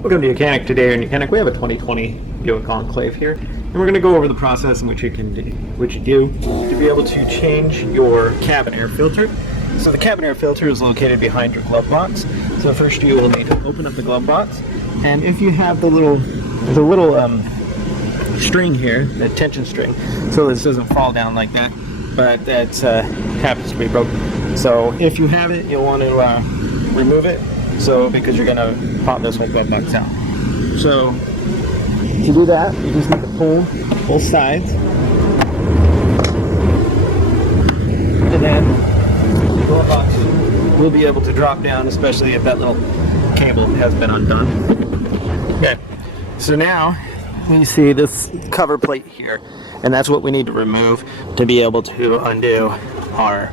Welcome to YOUCANIC. Today on YOUCANIC we have a 2020 Buick Enclave here, and we're going to go over the process in which you do to be able to change your cabin air filter. So the cabin air filter is located behind your glove box. So first you will need to open up the glove box, and if you have the little string here, the tension string, so this doesn't fall down like that, but that happens to be broken. So if you have it, you'll want to remove it. So, because you're gonna pop this whole glove box out. So, to do that, you just need to pull both sides, and then the glove box will be able to drop down, especially if that little cable has been undone. Okay, so now we see this cover plate here, and that's what we need to remove to be able to undo our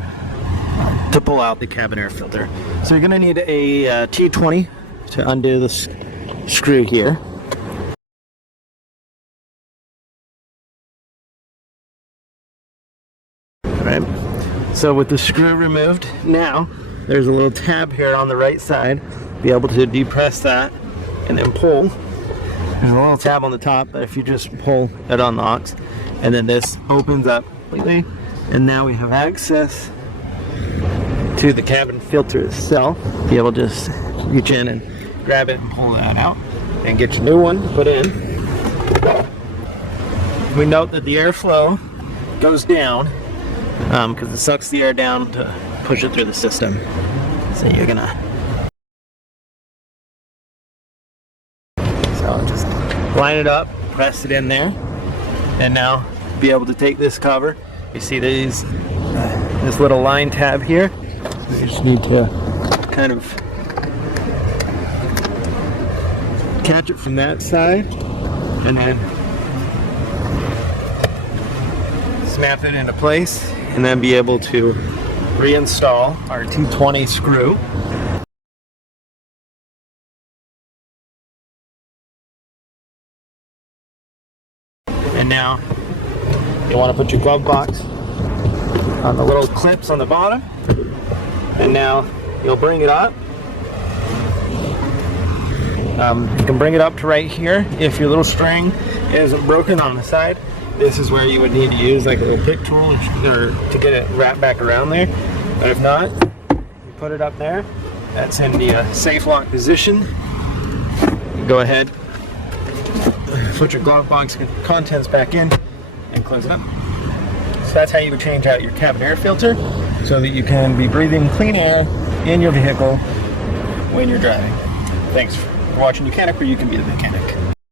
to pull out the cabin air filter. So you're going to need a T20 to undo the screw here. Alright, so with the screw removed, now there's a little tab here on the right side. Be able to depress that and then pull. There's a little tab on the top, but if you just pull, it unlocks, and then this opens up completely, and now we have access to the cabin filter itself. Be able to just reach in and grab it and pull that out and get your new one put in. We note that the airflow goes down because it sucks the air down to push it through the system. So you're gonna just line it up, press it in there, and now be able to take this cover. You see these this little line tab here. You just need to kind of catch it from that side and then snap it into place, and then be able to reinstall our 220 screw. And now you want to put your glove box on the little clips on the bottom. And now you'll bring it up. You can bring it up to right here. If your little string isn't broken on the side, this is where you would need to use like a little pick tool or to get it wrapped back around there. But if not, you put it up there. That's in the safe lock position. Go ahead, put your glove box contents back in and close it up. So that's how you would change out your cabin air filter, so that you can be breathing clean air in your vehicle when you're driving. Thanks for watching YOUCANIC, where you can be the mechanic.